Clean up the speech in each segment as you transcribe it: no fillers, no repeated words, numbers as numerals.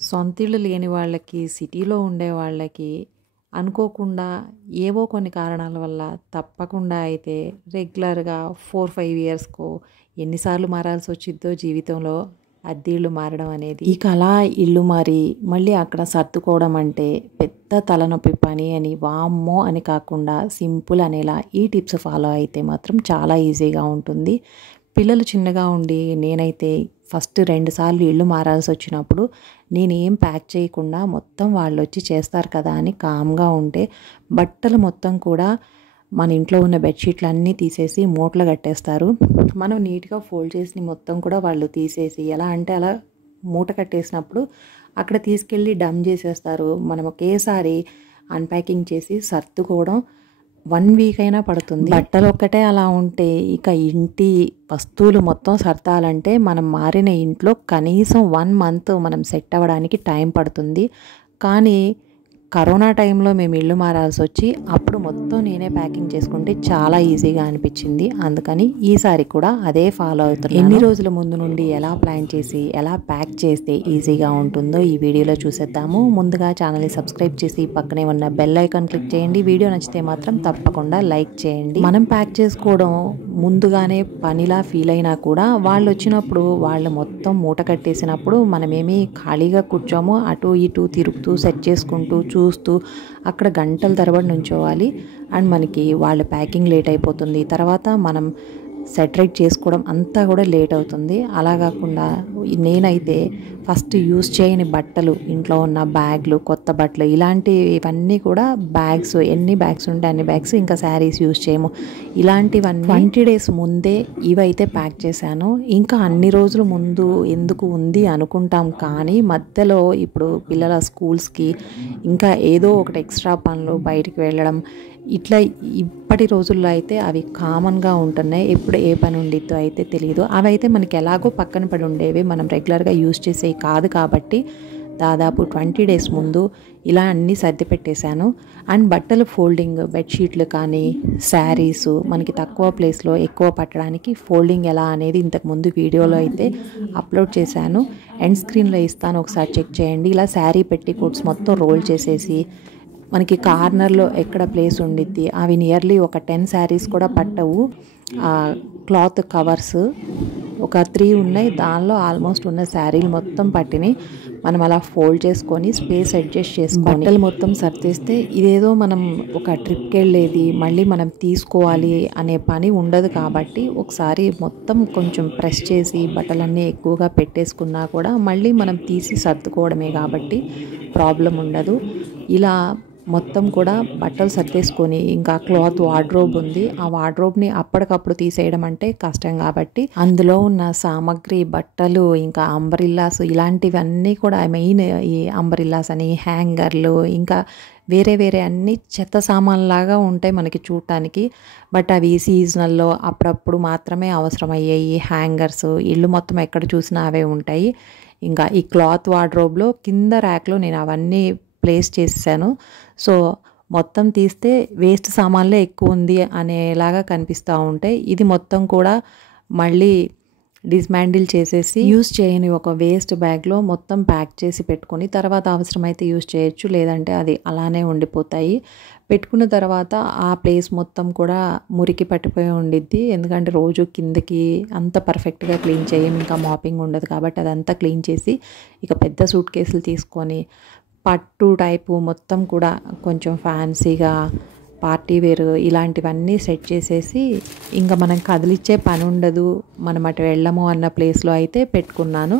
సొంతిళ్ళు లేని వాళ్ళకి, సిటీలో ఉండే వాళ్ళకి అనుకోకుండా ఏవో కొన్ని కారణాల వల్ల తప్పకుండా అయితే రెగ్యులర్‌గా 4, 5 ఇయర్స్‌కో ఎన్నిసార్లు మారాల్సొచ్చిద్దో జీవితంలో అద్దె ఇల్లు మారడం అనేది. ఇక అలా ఇల్లు మారి మళ్ళీ అక్కడ సర్దుకోవడం అంటే పెద్ద తలనొప్పి పని అని వామ్మో అని కాకుండా సింపుల్ అనేలా ఈ టిప్స్ ఫాలో అయితే మాత్రం చాలా ఈజీగా ఉంటుంది. పిల్లలు చిన్నగా ఉండి నేనైతే ఫస్ట్ 2 సార్లు ఇల్లు మారాల్సొచ్చినప్పుడు నేనేం ప్యాక్ చేయకుండా మొత్తం వాళ్ళొచ్చి చేస్తారు కదా అని కామ్‌గా ఉంటే బట్టలు మొత్తం కూడా మన ఇంట్లో ఉన్న బెడ్‌షీట్లన్నీ తీసేసి మూటలు కట్టేస్తారు. మనం నీట్‌గా ఫోల్డ్ చేసినయి మొత్తం కూడా వాళ్ళు తీసేసి ఎలా అంటే అలా మూట కట్టేసినప్పుడు అక్కడ తీసుకెళ్ళి డంప్ చేసేస్తారు. మనం ఒకేసారి అన్‌ప్యాకింగ్ చేసి సర్దుకోవడం 1 వీక్ అయినా పడుతుంది. బట్టలొక్కటే అలా ఉంటే ఇక ఇంటి వస్తువులు మొత్తం సర్దాలంటే మనం మారిన ఇంట్లో కనీసం 1 మంత్ మనం సెట్ అవ్వడానికి టైం పడుతుంది. కానీ కరోనా టైంలో మేము ఇల్లు మారాల్సొచ్చి అప్పుడు మొత్తం నేనే ప్యాకింగ్ చేసుకుంటే చాలా ఈజీగా అనిపించింది. అందుకని ఈసారి కూడా అదే ఫాలో అవుతున్నాను. ఎన్ని రోజుల ముందు నుండి ఎలా ప్లాన్ చేసి ఎలా ప్యాక్ చేస్తే ఈజీగా ఉంటుందో ఈ వీడియోలో చూసేద్దాము. ముందుగా ఛానల్ని సబ్స్క్రైబ్ చేసి పక్కనే ఉన్న బెల్ ఐకాన్ క్లిక్ చేయండి. వీడియో నచ్చితే మాత్రం తప్పకుండా లైక్ చేయండి. మనం ప్యాక్ చేసుకోవడం ముందుగానే పనిలా ఫీల్ అయినా కూడా వాళ్ళు వచ్చినప్పుడు వాళ్ళు మొత్తం మూట కట్టేసినప్పుడు మనమేమి ఖాళీగా కూర్చోము. అటు ఇటు తిరుగుతూ సెట్ చేసుకుంటూ చూస్తూ అక్కడ గంటల తరబడి నుంచోవాలి. అండ్ మనకి వాళ్ళ ప్యాకింగ్ లేట్ అయిపోతుంది. తర్వాత మనం సెటరేట్ చేసుకోవడం అంతా కూడా లేట్ అవుతుంది. అలా కాకుండా నేనైతే ఫస్ట్ యూజ్ చేయని బట్టలు, ఇంట్లో ఉన్న బ్యాగ్లు, కొత్త బట్టలు ఇలాంటివన్నీ కూడా బ్యాగ్స్ ఎన్ని బ్యాగ్స్ ఉంటే అన్ని బ్యాగ్స్, ఇంకా శారీస్ యూజ్ చేయము. ఇలాంటివన్నీ 20 డేస్ ముందే ఇవైతే ప్యాక్ చేశాను. ఇంకా అన్ని రోజుల ముందు ఎందుకు ఉంది అనుకుంటాం, కానీ మధ్యలో ఇప్పుడు పిల్లల స్కూల్స్కి ఇంకా ఏదో ఒకటి ఎక్స్ట్రా పనులు, బయటికి వెళ్ళడం ఇట్లా ఇప్పటి రోజుల్లో అయితే అవి కామన్గా ఉంటున్నాయి. ఎప్పుడు ఏ పని ఉండిద్దో అయితే తెలియదు. అవి అయితే మనకి ఎలాగో పక్కన పడి ఉండేవి, మనం రెగ్యులర్గా యూజ్ చేసేవి కాదు. కాబట్టి దాదాపు 20 డేస్ ముందు ఇలా అన్నీ సర్ది పెట్టేశాను. అండ్ బట్టలు ఫోల్డింగ్, బెడ్షీట్లు కానీ శారీస్ మనకి తక్కువ ప్లేస్లో ఎక్కువ పట్టడానికి ఫోల్డింగ్ ఎలా అనేది ఇంతకుముందు వీడియోలో అయితే అప్లోడ్ చేశాను. ఎండ్ స్క్రీన్లో ఇస్తాను, ఒకసారి చెక్ చేయండి. ఇలా శారీ పెట్టికోట్స్ మొత్తం రోల్ చేసేసి మనకి కార్నర్లో ఎక్కడ ప్లేస్ ఉండిద్ది అవి నియర్లీ ఒక 10 శారీస్ కూడా పట్టవు. క్లాత్ కవర్స్ ఒక 3 ఉన్నాయి. దానిలో ఆల్మోస్ట్ ఉన్న శారీలు మొత్తం పట్టినాయి. మనం అలా ఫోల్డ్ చేసుకొని స్పేస్ అడ్జస్ట్ చేసుకొని బట్టలు మొత్తం సర్దేస్తే ఇదేదో మనం ఒక ట్రిప్కి వెళ్ళేది మళ్ళీ మనం తీసుకోవాలి అనే పని ఉండదు. కాబట్టి ఒకసారి మొత్తం కొంచెం ప్రెస్ చేసి బట్టలన్నీ ఎక్కువగా పెట్టేసుకున్నా కూడా మళ్ళీ మనం తీసి సర్దుకోవడమే కాబట్టి ప్రాబ్లం ఉండదు. ఇలా మొత్తం కూడా బట్టలు సర్దేసుకొని ఇంకా క్లాత్ వార్డ్రోబ్ ఉంది. ఆ వార్డ్రోబ్ని అప్పటికప్పుడు తీసేయడం అంటే కష్టం కాబట్టి అందులో ఉన్న సామాగ్రి, బట్టలు, ఇంకా అంబ్రిల్లాస్ ఇలాంటివన్నీ కూడా మెయిన్ ఈ అంబ్రిల్లాస్ అని, హ్యాంగర్లు, ఇంకా వేరే వేరే అన్ని చెత్త సామాన్లాగా ఉంటాయి మనకి చూడటానికి. బట్ అవి సీజనల్లో అప్పుడప్పుడు మాత్రమే అవసరమయ్యాయి. హ్యాంగర్స్ ఇల్లు మొత్తం ఎక్కడ చూసినా అవే ఉంటాయి. ఇంకా ఈ క్లాత్ వార్డ్రోబ్లో కింద ర్యాక్లో నేను అవన్నీ ప్లేస్ చేసాను. సో మొత్తం తీస్తే వేస్ట్ సామాన్లే ఎక్కువ ఉంది అనేలాగా కనిపిస్తూ ఉంటాయి. ఇది మొత్తం కూడా మళ్ళీ డిస్మాండిల్ చేసేసి యూజ్ చేయని ఒక వేస్ట్ బ్యాగ్లో మొత్తం ప్యాక్ చేసి పెట్టుకొని తర్వాత అవసరమైతే యూజ్ చేయొచ్చు, లేదంటే అది అలానే ఉండిపోతాయి. పెట్టుకున్న తర్వాత ఆ ప్లేస్ మొత్తం కూడా మురికి పట్టిపోయి ఉండిద్ది. ఎందుకంటే రోజు కిందకి అంత పర్ఫెక్ట్గా క్లీన్ చేయం, ఇంకా మాపింగ్ ఉండదు. కాబట్టి అదంతా క్లీన్ చేసి ఇక పెద్ద సూట్ కేసులు తీసుకొని పట్టు టైపు మొత్తం కూడా కొంచెం ఫ్యాన్సీగా పార్టీ వేర్ ఇలాంటివన్నీ సెట్ చేసేసి ఇంకా మనం కదిలిచ్చే పని ఉండదు, మనం అటు వెళ్ళము అన్న ప్లేస్లో అయితే పెట్టుకున్నాను.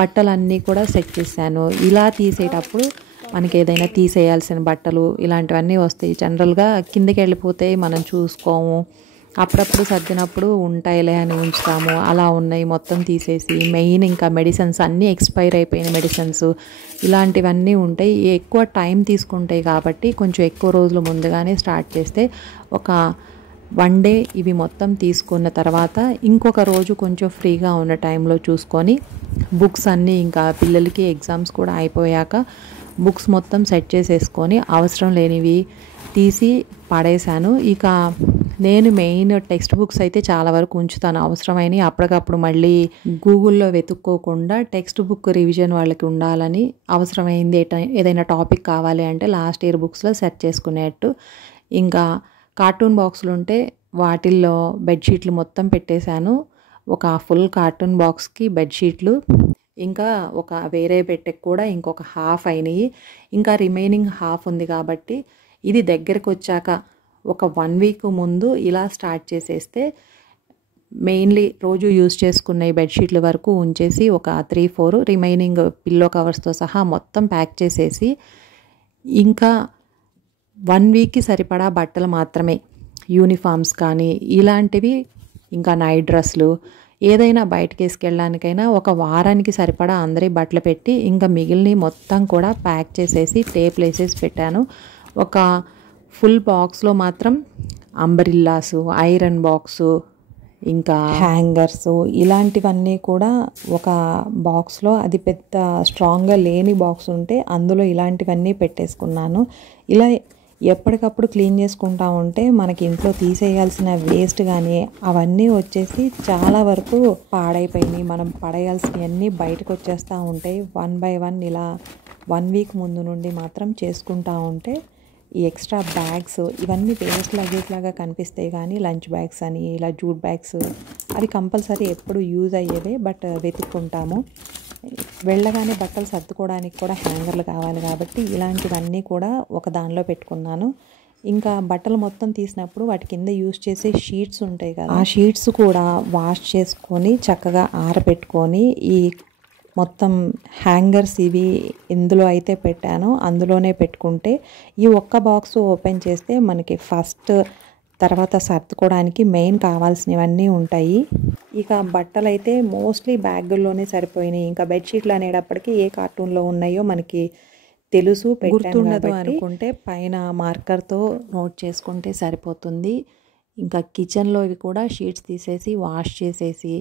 బట్టలన్నీ కూడా సెట్ చేశాను. ఇలా తీసేటప్పుడు మనకి ఏదైనా తీసేయాల్సిన బట్టలు ఇలాంటివన్నీ వస్తాయి. జనరల్గా కిందకి వెళ్ళిపోతే మనం చూసుకోము, అప్పుడప్పుడు సర్దినప్పుడు ఉంటాయిలే అని ఉంచుతాము. అలా ఉన్నాయి మొత్తం తీసేసి మెయిన్ ఇంకా మెడిసిన్స్ అన్నీ ఎక్స్పైర్ అయిపోయిన మెడిసిన్స్ ఇలాంటివన్నీ ఉంటాయి. ఎక్కువ టైం తీసుకుంటాయి కాబట్టి కొంచెం ఎక్కువ రోజులు ముందుగానే స్టార్ట్ చేస్తే ఒక 1 డే ఇవి మొత్తం తీసుకున్న తర్వాత ఇంకొక రోజు కొంచెం ఫ్రీగా ఉన్న టైంలో చూసుకొని బుక్స్ అన్నీ ఇంకా పిల్లలకి ఎగ్జామ్స్ కూడా అయిపోయాక బుక్స్ మొత్తం సెట్ చేసేసుకొని అవసరం లేనివి తీసి పడేశాను. ఇక నేను మెయిన్ టెక్స్ట్ బుక్స్ అయితే చాలా వరకు ఉంచుతాను, అవసరమైనవి అప్పటికప్పుడు మళ్ళీ గూగుల్లో వెతుక్కోకుండా టెక్స్ట్ బుక్ రివిజన్ వాళ్ళకి ఉండాలని, అవసరమైంది ఏదైనా టాపిక్ కావాలి అంటే లాస్ట్ ఇయర్ బుక్స్లో సెర్చ్ చేసుకునేట్టు. ఇంకా కార్టూన్ బాక్సులు ఉంటే వాటిల్లో బెడ్షీట్లు మొత్తం పెట్టేశాను. ఒక ఫుల్ కార్టూన్ బాక్స్కి బెడ్షీట్లు, ఇంకా ఒక వేరే పెట్టెకి కూడా ఇంకొక హాఫ్ అయినాయి. ఇంకా రిమైనింగ్ హాఫ్ ఉంది కాబట్టి ఇది దగ్గరకు వచ్చాక ఒక 1 వీక్ ముందు ఇలా స్టార్ట్ చేసేస్తే మెయిన్లీ రోజు యూజ్ చేసుకున్న బెడ్షీట్ల వరకు ఉంచేసి ఒక 3-4 రిమైనింగ్ పిల్లో కవర్స్తో సహా మొత్తం ప్యాక్ చేసేసి, ఇంకా 1 వీక్కి సరిపడా బట్టలు మాత్రమే, యూనిఫామ్స్ కానీ ఇలాంటివి, ఇంకా నైట్ డ్రెస్లు, ఏదైనా బయటకి వేసుకెళ్ళడానికైనా ఒక వారానికి సరిపడా అందరి బట్టలు పెట్టి, ఇంకా మిగిలిన మొత్తం కూడా ప్యాక్ చేసేసి టేప్ వేసేసి పెట్టాను. ఒక ఫుల్ బాక్స్లో మాత్రం అంబ్రిల్లాసు, ఐరన్ బాక్సు, ఇంకా హ్యాంగర్సు ఇలాంటివన్నీ కూడా ఒక బాక్స్లో, అది పెద్ద స్ట్రాంగ్గా లేని బాక్స్ ఉంటే అందులో ఇలాంటివన్నీ పెట్టేసుకున్నాను. ఇలా ఎప్పటికప్పుడు క్లీన్ చేసుకుంటా ఉంటే మనకి ఇంట్లో తీసేయాల్సిన వేస్ట్ కానీ అవన్నీ వచ్చేసి చాలా వరకు పాడైపోయినాయి. మనం పడేయాల్సినవన్నీ బయటకు వచ్చేస్తూ ఉంటాయి. 1 by 1 ఇలా 1 వీక్ ముందు నుండి మాత్రం చేసుకుంటా ఉంటే ఈ ఎక్స్ట్రా బ్యాగ్స్ ఇవన్నీ వేస్ట్ లగేజ్ లాగా కనిపిస్తాయి, కానీ లంచ్ బ్యాగ్స్ అని ఇలా జూట్ బ్యాగ్స్ అవి కంపల్సరీ ఎప్పుడు యూజ్ అయ్యేవే, బట్ వెతుక్కుంటాము. వెళ్ళగానే బట్టలు సర్దుకోవడానికి కూడా హ్యాంగర్లు కావాలి కాబట్టి ఇలాంటివన్నీ కూడా ఒక దానిలో పెట్టుకున్నాను. ఇంకా బట్టలు మొత్తం తీసినప్పుడు వాటి కింద యూజ్ చేసే షీట్స్ ఉంటాయి కదా, ఆ షీట్స్ కూడా వాష్ చేసుకొని చక్కగా ఆరబెట్టుకొని ఈ మొత్తం హ్యాంగర్స్ ఇవి ఎందులో అయితే పెట్టానో అందులోనే పెట్టుకుంటే ఈ ఒక్క బాక్స్ ఓపెన్ చేస్తే మనకి ఫస్ట్ తర్వాత సర్దుకోవడానికి మెయిన్ కావాల్సినవన్నీ ఉంటాయి. ఇక బట్టలు అయితే మోస్ట్లీ బ్యాగుల్లోనే సరిపోయినాయి. ఇంకా బెడ్షీట్లు అనేటప్పటికీ ఏ కార్టూన్లో ఉన్నాయో మనకి తెలుసు, గుర్తుండదు అనుకుంటే పైన మార్కర్తో నోట్ చేసుకుంటే సరిపోతుంది. ఇంకా కిచెన్లో ఇవి కూడా షీట్స్ తీసేసి వాష్ చేసేసి,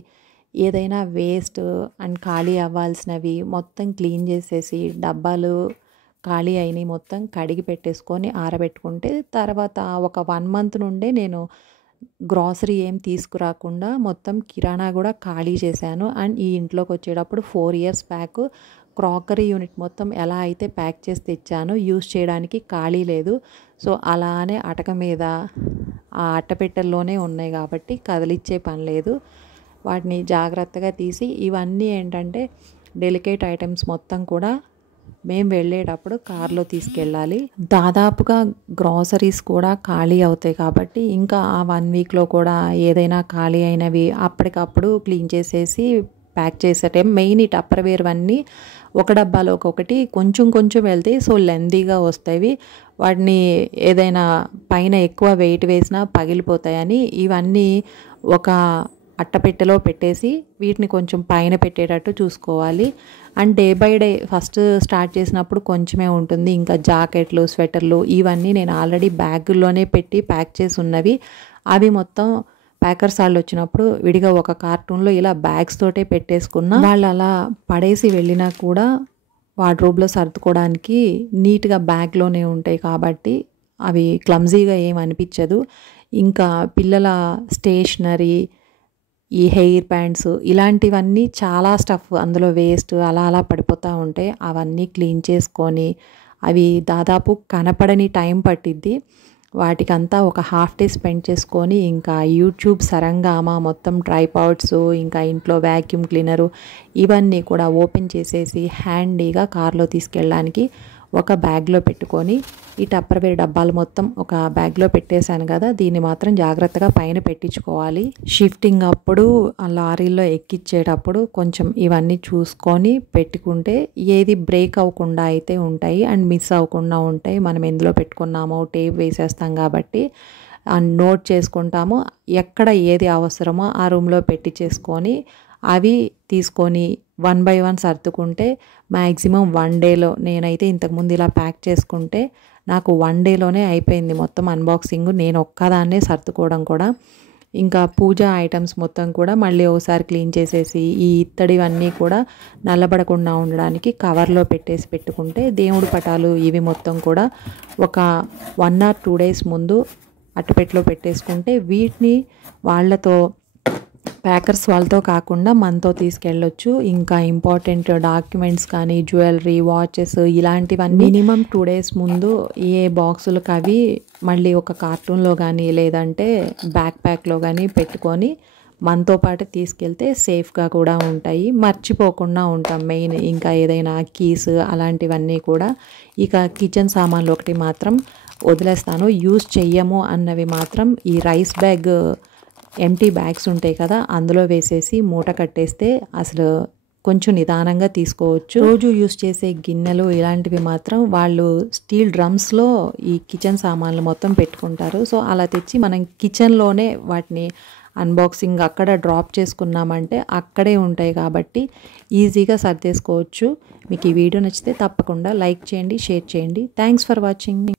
ఏదైనా వేస్ట్ అండ్ ఖాళీ అవ్వాల్సినవి మొత్తం క్లీన్ చేసేసి, డబ్బాలు ఖాళీ అయినవి మొత్తం కడిగి పెట్టేసుకొని ఆరబెట్టుకుంటే, తర్వాత ఒక 1 month నుండే నేను గ్రాసరీ ఏం తీసుకురాకుండా మొత్తం కిరాణా కూడా ఖాళీ చేశాను. అండ్ ఈ ఇంట్లోకి వచ్చేటప్పుడు 4 years బ్యాక్ క్రాకరీ యూనిట్ మొత్తం ఎలా అయితే ప్యాక్ చేసి తెచ్చానో యూజ్ చేయడానికి ఖాళీ లేదు. సో అలానే అటక మీద ఆ అట్టపెట్టెల్లోనే ఉన్నాయి కాబట్టి కదిలిచ్చే పని లేదు. వాటిని జాగ్రత్తగా తీసి, ఇవన్నీ ఏంటంటే డెలికేట్ ఐటమ్స్ మొత్తం కూడా మేము వెళ్ళేటప్పుడు కార్లో తీసుకెళ్ళాలి. దాదాపుగా గ్రాసరీస్ కూడా ఖాళీ అవుతాయి కాబట్టి ఇంకా ఆ 1 వీక్లో కూడా ఏదైనా ఖాళీ అయినవి అప్పటికప్పుడు క్లీన్ చేసేసి ప్యాక్ చేసేటే. మెయిన్ ఈ టప్పర్వేర్ అన్నీ ఒక డబ్బాలోకి ఒకటి కొంచెం కొంచెం వెళ్తాయి, సో లెందీగా వస్తాయి. వాటిని ఏదైనా పైన ఎక్కువ వెయిట్ వేసినా పగిలిపోతాయని ఇవన్నీ ఒక అట్టపెట్టెలో పెట్టేసి వీటిని కొంచెం పైన పెట్టేటట్టు చూసుకోవాలి. And day by day first start చేసినప్పుడు కొంచెమే ఉంటుంది. ఇంకా జాకెట్లు, స్వెటర్లు ఇవన్నీ నేను ఆల్రెడీ బ్యాగుల్లోనే పెట్టి ప్యాక్ చేసి ఉన్నవి. అవి మొత్తం ప్యాకర్స్ వాళ్ళు వచ్చినప్పుడు విడిగా ఒక కార్టూన్లో ఇలా బ్యాగ్స్ తోటే పెట్టేసుకున్నా. వాళ్ళు అలా పడేసి వెళ్ళినా కూడా వార్డ్రోబ్లో సర్దుకోవడానికి నీట్గా బ్యాగ్లోనే ఉంటాయి కాబట్టి అవి క్లమ్జీగా ఏం అనిపించదు. ఇంకా పిల్లల స్టేషనరీ, ఈ హెయిర్ బ్యాండ్స్ ఇలాంటివన్నీ చాలా స్టఫ్ అందులో వేస్ట్ అలా అలా పడిపోతూ ఉంటాయి. అవన్నీ క్లీన్ చేసుకొని, అవి దాదాపు కనపడని టైం పట్టిద్ది. వాటికంతా ఒక హాఫ్ డే స్పెండ్ చేసుకొని, ఇంకా యూట్యూబ్ సరంగామా మొత్తం ట్రైపాడ్స్, ఇంకా ఇంట్లో వ్యాక్యూమ్ క్లీనరు ఇవన్నీ కూడా ఓపెన్ చేసేసి హ్యాండీగా కార్లో తీసుకెళ్ళడానికి ఒక బ్యాగ్లో పెట్టుకొని, ఈ టప్పర్వేర్ డబ్బాలు మొత్తం ఒక బ్యాగ్లో పెట్టేశాను కదా, దీన్ని మాత్రం జాగ్రత్తగా పైన పెట్టించుకోవాలి. షిఫ్టింగ్ అప్పుడు ఆ లారీలో ఎక్కిచ్చేటప్పుడు కొంచెం ఇవన్నీ చూసుకొని పెట్టుకుంటే ఏది బ్రేక్ అవ్వకుండా అయితే ఉంటాయి అండ్ మిస్ అవ్వకుండా ఉంటాయి. మనం ఎందులో పెట్టుకున్నామో టేప్ వేసేస్తాం కాబట్టి నోట్ చేసుకుంటాము. ఎక్కడ ఏది అవసరమో ఆ రూమ్లో పెట్టించేసుకొని అవి తీసుకొని 1 by 1 సర్దుకుంటే మ్యాక్సిమం 1 డేలో, నేనైతే ఇంతకుముందు ఇలా ప్యాక్ చేసుకుంటే నాకు 1 డేలోనే అయిపోయింది మొత్తం అన్బాక్సింగ్. నేను ఒక్కదాన్నే సర్దుకోవడం కూడా. ఇంకా పూజా ఐటమ్స్ మొత్తం కూడా మళ్ళీ ఒకసారి క్లీన్ చేసేసి ఈ ఇత్తడివన్నీ కూడా నల్లబడకుండా ఉండడానికి కవర్లో పెట్టేసి పెట్టుకుంటే, దేవుడి పటాలు ఇవి మొత్తం కూడా ఒక 1 or 2 days ముందు అట్టపెట్టెలో పెట్టేసుకుంటే వీటిని వాళ్ళతో ప్యాకర్స్ వాళ్ళతో కాకుండా మనతో తీసుకెళ్ళొచ్చు. ఇంకా ఇంపార్టెంట్ డాక్యుమెంట్స్ కానీ జ్యువెలరీ, వాచెస్ ఇలాంటివన్నీ మినిమం 2 days ముందు ఏ బాక్సులకు అవి మళ్ళీ ఒక కార్టూన్లో కానీ లేదంటే బ్యాక్ ప్యాక్లో కానీ పెట్టుకొని మనతో పాటు తీసుకెళ్తే సేఫ్గా కూడా ఉంటాయి, మర్చిపోకుండా ఉంటాం. మెయిన్ ఇంకా ఏదైనా కీస్ అలాంటివన్నీ కూడా. ఇక కిచెన్ సామాన్లు ఒకటి మాత్రం వదిలేస్తాను, యూజ్ చెయ్యము అన్నవి మాత్రం ఈ రైస్ బ్యాగ్ ఎంటీ బ్యాగ్స్ ఉంటాయి కదా, అందులో వేసేసి మూట కట్టేస్తే అసలు కొంచెం నిదానంగా తీసుకోవచ్చు. రోజు యూస్ చేసే గిన్నెలు ఇలాంటివి మాత్రం వాళ్ళు స్టీల్ డ్రమ్స్లో ఈ కిచెన్ సామాన్లు మొత్తం పెట్టుకుంటారు. సో అలా తెచ్చి మనం కిచెన్లోనే వాటిని అన్బాక్సింగ్ అక్కడ డ్రాప్ చేసుకున్నామంటే అక్కడే ఉంటాయి కాబట్టి ఈజీగా సర్దేసుకోవచ్చు. మీకు ఈ వీడియో నచ్చితే తప్పకుండా లైక్ చేయండి, షేర్ చేయండి. Thanks for watching.